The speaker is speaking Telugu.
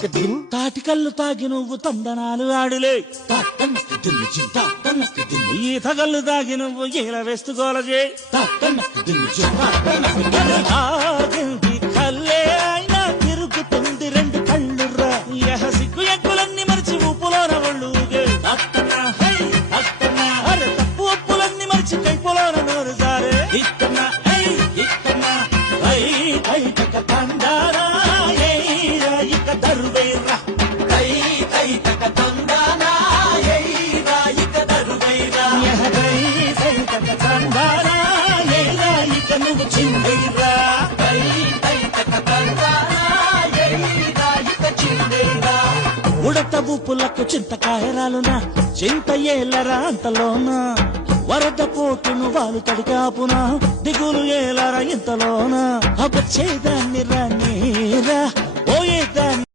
తాటి కళ్ళు తాగి నువ్వు తందనాలు ఆడులే ఈత కళ్ళు తాగి నువ్వు ఈల వేస్తుకోలజే కల్లే అయినా తిరుగుతుంది రెండు కళ్ళుర్రా సిగ్గు ఎక్కులన్నీ మరిచి ఊపులోన ఒళ్ళుగే అరే తప్పు ఒప్పులన్నీ మరిచి కైపులోన నోరు జారే ఉడత ఊపులకు చింతకాయరాలునా చింత ఏలరా అంతలోనా వరద పోటును వాళ్ళు తడికాపునా దిగులు ఏలరా ఇంతలోనా అబ్బ చేదాన్ని రా నీరా పోయేదాన్ని